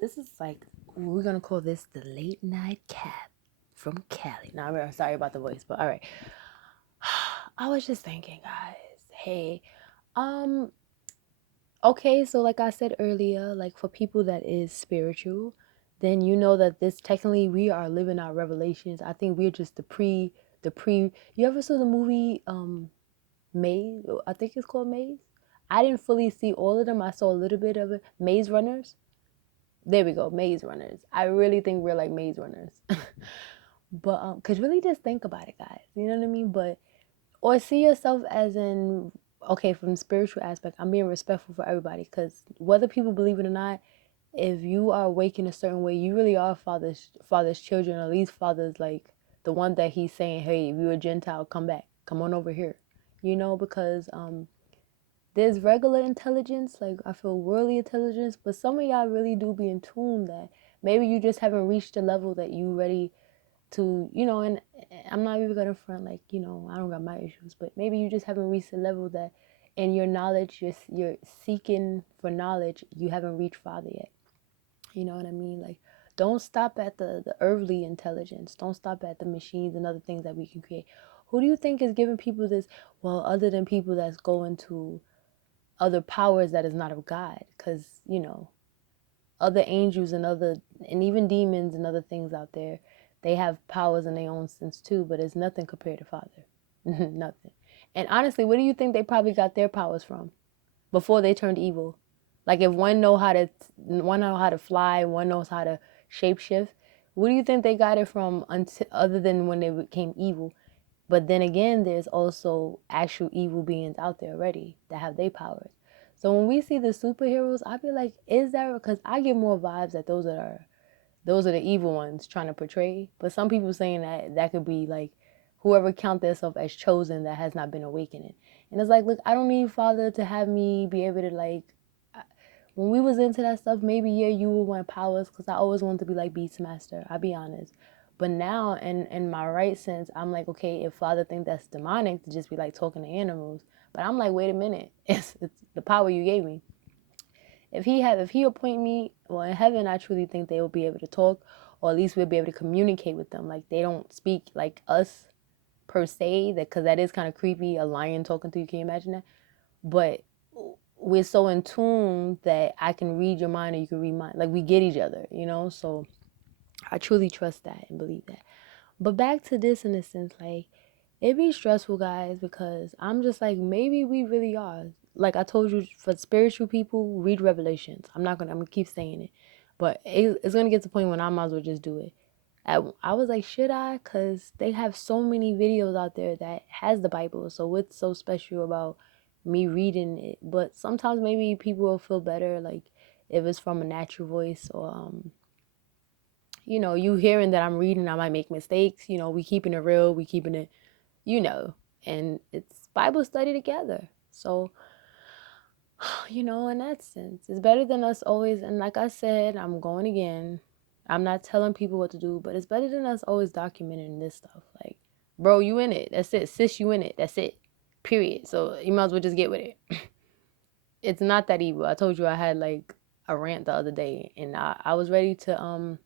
This is like, we're gonna call this the late night cap from Cali. Now, I'm sorry about the voice, but all right. I was just thinking, guys. Hey, um, okay, so like I said earlier, like for people that is spiritual, then you know that this technically we are living our revelations. I think we're just the pre. You ever saw the movie Maze? I think it's called Maze. I didn't fully see all of them. I saw a little bit of it. Maze Runners. There we go, Maze Runners. I really think we're like Maze Runners. But cause really just think about it, guys. You know what I mean? But or see yourself as in, okay, from the spiritual aspect, I'm being respectful for everybody, because whether people believe it or not, if you are waking a certain way, you really are father's children, or at least father's like the one that he's saying, hey, if you're a Gentile, come back, come on over here, because there's regular intelligence, like I feel worldly intelligence, but some of y'all really do be in tune that maybe you just haven't reached the level that you ready to, and I'm not even gonna front like, I don't got my issues, but maybe you just haven't reached the level that in your knowledge, you're seeking for knowledge, you haven't reached Father yet. You know what I mean? Like, don't stop at the earthly intelligence. Don't stop at the machines and other things that we can create. Who do you think is giving people this? Well, other than people that's going to other powers that is not of God, because other angels and even demons and other things out there, they have powers in their own sense too, but it's nothing compared to Father. Nothing. And honestly, where do you think they probably got their powers from before they turned evil? Like if one know how to fly, one knows how to shapeshift. Where do you think they got it from until, other than when they became evil? But then again, there's also actual evil beings out there already that have their powers. So when we see the superheroes, I be like, is that, because I get more vibes that those are the evil ones trying to portray. But some people saying that could be like whoever count themselves as chosen that has not been awakening. And it's like, look, I don't need Father to have me be able to like. When we was into that stuff, maybe yeah, you would want powers, because I always wanted to be like Beastmaster. I'll be honest. But now, in my right sense, I'm like, okay, if Father think that's demonic to just be like talking to animals, but I'm like, wait a minute, it's the power you gave me. If he appoint me, well, in heaven, I truly think they will be able to talk, or at least we'll be able to communicate with them. Like they don't speak like us per se, that because that is kind of creepy. A lion talking to you, can you imagine that? But we're so in tune that I can read your mind and you can read mine. Like we get each other. So I truly trust that and believe that. But back to this in a sense, like it be stressful, guys, because I'm just like, maybe we really are. Like I told you, for spiritual people, read Revelations. I'm gonna keep saying it, but it's gonna get to the point when I might as well just do it. I was like, should I? Cause they have so many videos out there that has the Bible. So what's so special about me reading it? But sometimes maybe people will feel better, like if it's from a natural voice, or you hearing that I'm reading, I might make mistakes. We keeping it real, we keeping it, and it's Bible study together. So, in that sense, it's better than us always. And like I said, I'm going again. I'm not telling people what to do, but it's better than us always documenting this stuff. Like, bro, you in it. That's it. Sis, you in it. That's it. Period. So you might as well just get with it. It's not that evil. I told you I had like a rant the other day, and I was ready to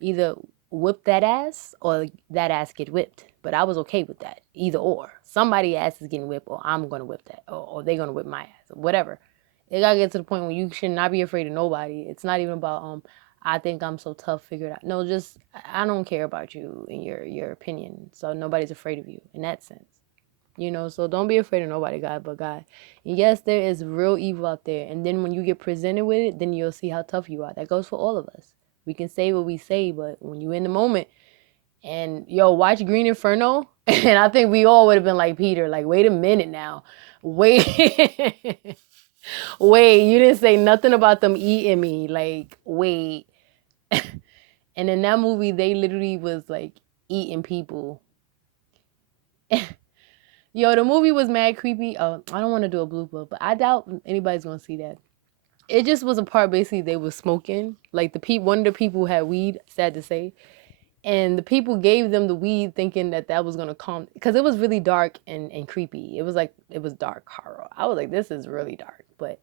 either whip that ass or that ass get whipped. But I was okay with that. Either or. Somebody ass is getting whipped, or I'm gonna whip that. Or they're gonna whip my ass. Or whatever. It gotta get to the point where you should not be afraid of nobody. It's not even about I think I'm so tough, figured out. No, just I don't care about you and your opinion. So nobody's afraid of you in that sense. So don't be afraid of nobody, God, but God. And yes, there is real evil out there. And then when you get presented with it, then you'll see how tough you are. That goes for all of us. We can say what we say, but when you in the moment, and watch Green Inferno, and I think we all would have been like Peter, like, wait a minute now. Wait. Wait, you didn't say nothing about them eating me. Like, wait. And in that movie, they literally was like eating people. The movie was mad creepy. Oh, I don't want to do a blooper, but I doubt anybody's gonna see that. It just was a part basically they was smoking. Like one of the people had weed, sad to say, and the people gave them the weed thinking that was gonna calm, because it was really dark and creepy. It was dark horror. I was like, this is really dark, but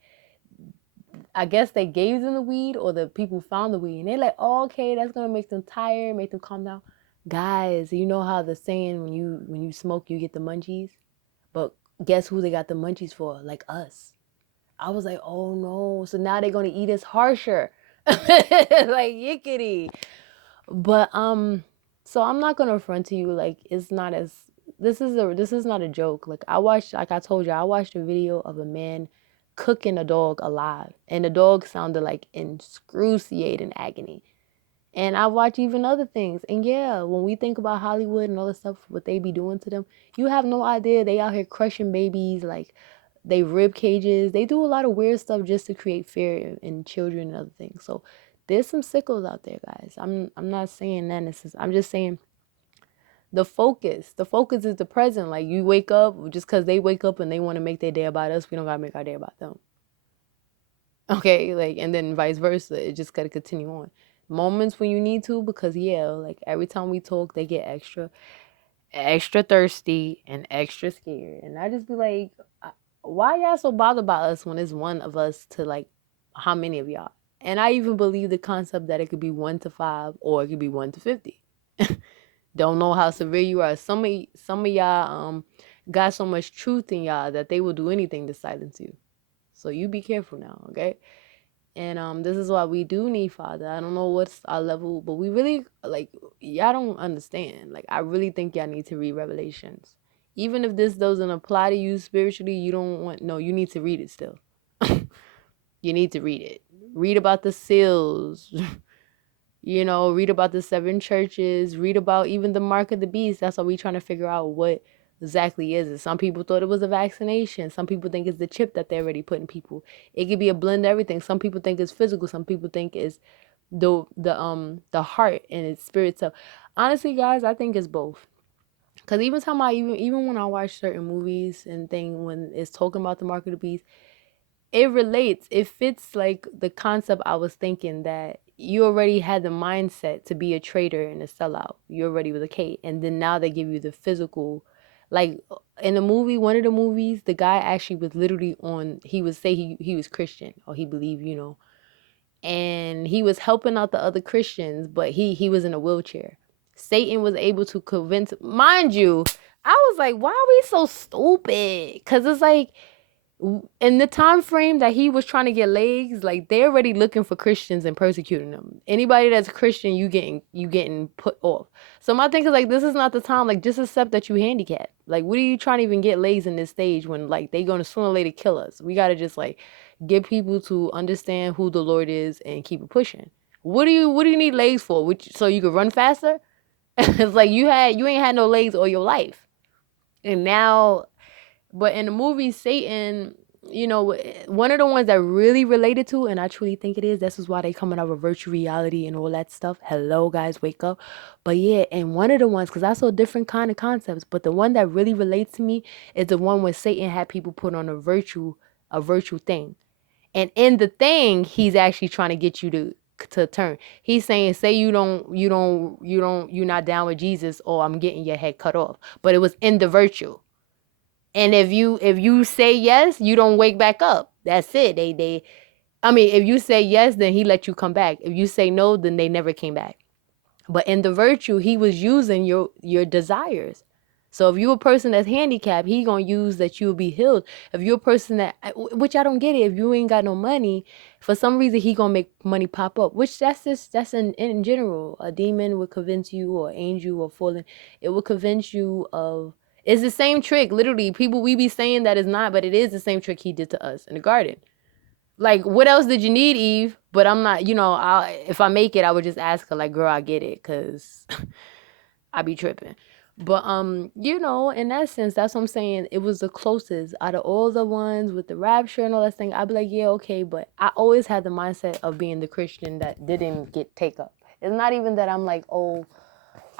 I guess they gave them the weed or the people found the weed. And they're like, oh, okay, that's going to make them tired, make them calm down. Guys, you know how the saying when you smoke, you get the munchies? But guess who they got the munchies for? Like us. I was like, oh no. So now they're going to eat us harsher. Like yickety. But so I'm not gonna front to you like it's not as this is not a joke. Like I told you, I watched a video of a man cooking a dog alive, and the dog sounded like in excruciating agony. And I watch even other things. And yeah, when we think about Hollywood and all the stuff, what they be doing to them, you have no idea. They out here crushing babies, like they rib cages. They do a lot of weird stuff just to create fear in children and other things. So there's some sickos out there, guys. I'm not saying that I'm just saying the focus. The focus is the present. Like you wake up just because they wake up and they want to make their day about us. We don't gotta make our day about them. Okay, like and then vice versa. It just gotta continue on. Moments when you need to, because yeah, like every time we talk, they get extra thirsty and extra scared, and I just be like, why y'all so bothered about us when it's one of us to like how many of y'all? And I even believe the concept that it could be 1 to 5 or it could be 1 to 50. Don't know how severe you are. Some of y'all got so much truth in y'all that they will do anything to silence you. So you be careful now, okay? And this is why we do need Father. I don't know what's our level, but we really like y'all don't understand. Like I really think y'all need to read Revelations. Even if this doesn't apply to you spiritually, you don't want no, you need to read it still. You need to read it. Read about the seals. Read about the 7 churches, read about even the mark of the beast. That's why we trying to figure out what exactly is it. Some people thought it was a vaccination. Some people think it's the chip that they're already putting people. It could be a blend of everything. Some people think it's physical. Some people think it's the heart and its spirit. So honestly, guys, I think it's both. Cause even when I watch certain movies and thing when it's talking about the mark of the beast, it relates. It fits like the concept I was thinking that you already had the mindset to be a trader and a sellout. You already was a K. And then now they give you the physical. Like in the movie, one of the movies, the guy actually was literally he would say he was Christian or he believed, and he was helping out the other Christians, but he was in a wheelchair. Satan was able to convince, mind you, I was like, why are we so stupid? Because it's like, in the time frame that he was trying to get legs, like they're already looking for Christians and persecuting them. Anybody that's Christian, you getting put off. So my thing is like, this is not the time. Like, just accept that you handicapped. Like, what are you trying to even get legs in this stage when like they gonna sooner or later kill us? We gotta just like get people to understand who the Lord is and keep it pushing. What do you need legs for? So you could run faster? It's like you ain't had no legs all your life, and now but in the movie, Satan, one of the ones that really related to, and I truly think it is, this is why they coming out with virtual reality and all that stuff. Hello, guys, wake up. But yeah, and one of the ones, because I saw different kind of concepts, but the one that really relates to me is the one where Satan had people put on a virtual thing. And in the thing, he's actually trying to get you to turn. He's saying, say you're not down with Jesus, or I'm getting your head cut off. But it was in the virtue. And if you say yes, you don't wake back up. That's it. If you say yes, then he let you come back. If you say no, then they never came back. But in the virtue, he was using your desires. So if you're a person that's handicapped, he gonna use that you'll be healed. If you're a person which I don't get it, if you ain't got no money, for some reason he gonna make money pop up. Which that's in general. A demon would convince you, or angel, or fallen. It will convince you of. It's the same trick. Literally, people we be saying that is not, but it is the same trick he did to us in the garden. Like, what else did you need, Eve? But I'm not, if I make it, I would just ask her, like, girl, I get it, because I be tripping. But, in that sense, that's what I'm saying. It was the closest out of all the ones with the rapture and all that thing. I'd be like, yeah, okay. But I always had the mindset of being the Christian that didn't get take up. It's not even that I'm like, oh,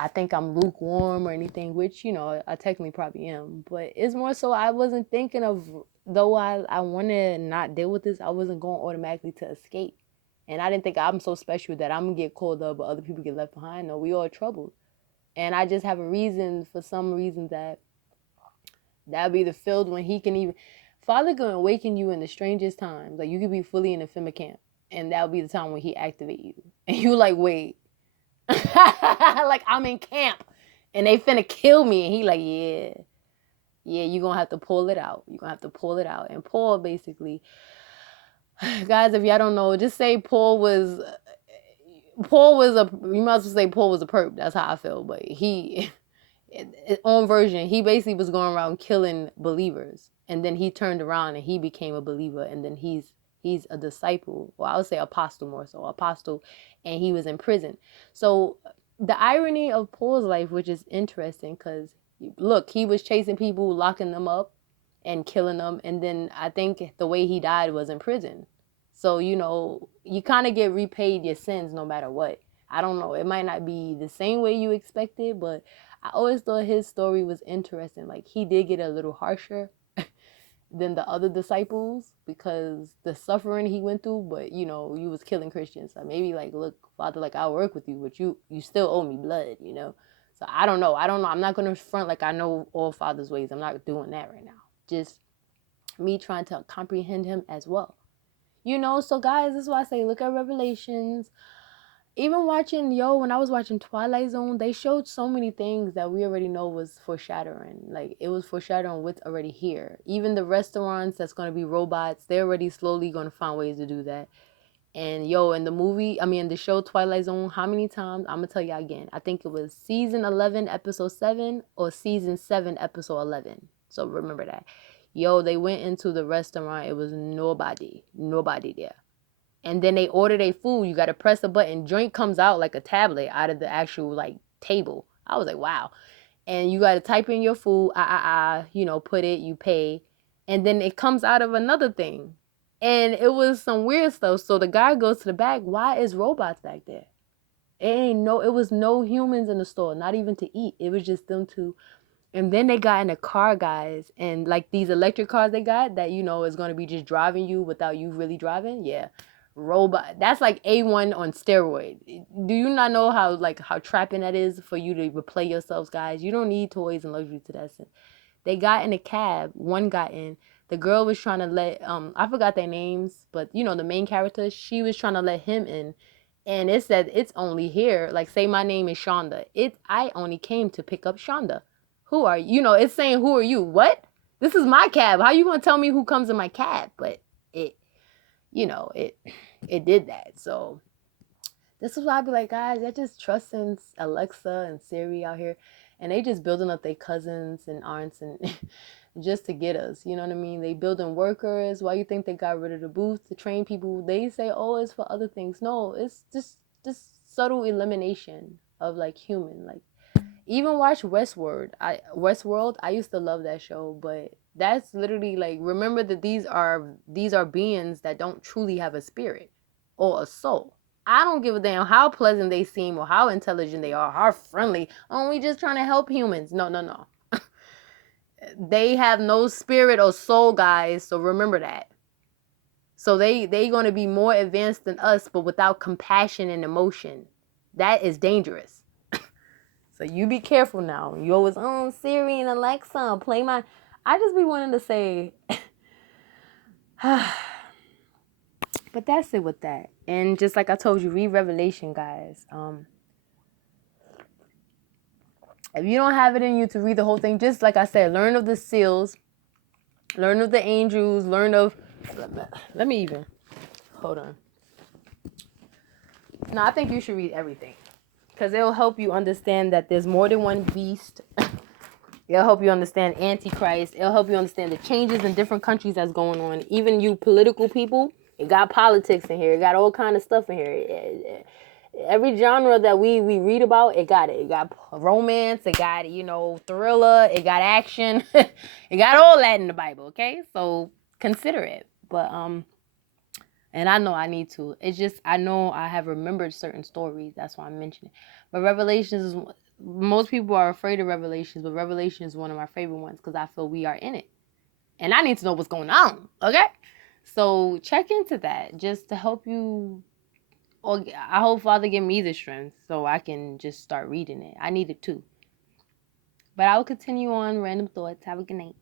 I think I'm lukewarm or anything, which, I technically probably am. But it's more so I wasn't thinking of, though I want to not deal with this, I wasn't going automatically to escape. And I didn't think I'm so special that I'm going to get called up, but other people get left behind. No, we all troubled. And I just have a reason, for some reason, that would be the field when he can even, Father can awaken you in the strangest times. Like, you could be fully in a FEMA camp, and that'll be the time when he activate you. And you like, wait. Like, I'm in camp, and they finna kill me. And he like, yeah, you're gonna have to pull it out. You're gonna have to pull it out. And Paul basically, guys, if y'all don't know, just say Paul was you might as well say Paul was a perp. That's how I feel. But he, own version, he basically was going around killing believers. And then he turned around and he became a believer. And then he's a disciple. Well, I would say apostle more so. Apostle. And he was in prison. So the irony of Paul's life, which is interesting, because look, he was chasing people, locking them up and killing them. And then I think the way he died was in prison. So, you know, you kind of get repaid your sins no matter what. I don't know. It might not be the same way you expected, but I always thought his story was interesting. Like, he did get a little harsher than the other disciples because the suffering he went through, but, you know, you was killing Christians. So maybe, like, look, Father, like, I'll work with you, but you still owe me blood, you know? So I don't know. I'm not going to front like I know all Father's ways. I'm not doing that right now. Just me trying to comprehend him as well. You know, so guys, this is why I say look at Revelations. Even watching, when I was watching Twilight Zone, they showed so many things that we already know was foreshadowing. Like, it was foreshadowing what's already here. Even the restaurants that's going to be robots, they're already slowly going to find ways to do that. And in the show Twilight Zone, how many times? I'm going to tell you again. I think it was season 11, episode 7, or season 7, episode 11. So remember that. They went into the restaurant. It was nobody there. And then they order their food. You got to press a button. Drink comes out like a tablet out of the actual, like, table. I was like, wow. And you got to type in your food. Put it, you pay. And then it comes out of another thing. And it was some weird stuff. So the guy goes to the back. Why is robots back there? It was no humans in the store. Not even to eat. It was just them two. And then they got in a car, guys. And, like, these electric cars they got that, is going to be just driving you without you really driving. Yeah. Robot. That's like A1 on steroid. Do you not know how trapping that is for you to replay yourselves, guys? You don't need toys and luxury to that extent. They got in a cab. One got in. The girl was trying to let I forgot their names, but the main character, she was trying to let him in. And it said it's only here. Like, say my name is Shonda. I only came to pick up Shonda. Who are you? It's saying who are you? What? This is my cab. How you gonna tell me who comes in my cab? But it did that. So this is why I be like, guys, they're just trusting Alexa and Siri out here, and they just building up their cousins and aunts and just to get us. You know what I mean? They building workers. Why you think they got rid of the booth to train people? They say, oh, it's for other things. No, it's just subtle elimination of, like, human. Like, even watch Westworld. I used to love that show, but that's literally, like, remember that these are beings that don't truly have a spirit or a soul. I don't give a damn how pleasant they seem or how intelligent they are, how friendly. Oh, we just trying to help humans. No. They have no spirit or soul, guys. So remember that. So they going to be more advanced than us, but without compassion and emotion. That is dangerous. So you be careful now. You always, Siri and Alexa, play my... I just be wanting to say... But that's it with that. And just like I told you, read Revelation, guys. If you don't have it in you to read the whole thing, just like I said, learn of the seals, learn of the angels, learn of... Let me even... Hold on. No, I think you should read everything. Because it'll help you understand that there's more than one beast. It'll help you understand Antichrist. It'll help you understand the changes in different countries that's going on. Even you political people, it got politics in here. It got all kind of stuff in here. Every genre that we read about, it got it. It got romance. It got, thriller. It got action. It got all that in the Bible, okay? So consider it. But, and I know I need to. It's just, I know I have remembered certain stories. That's why I'm mentioning it. But Revelations is... Most people are afraid of Revelations, but Revelation is one of my favorite ones because I feel we are in it. And I need to know what's going on, okay? So check into that just to help you. Or I hope Father give me the strength so I can just start reading it. I need it too. But I will continue on random thoughts. Have a good night.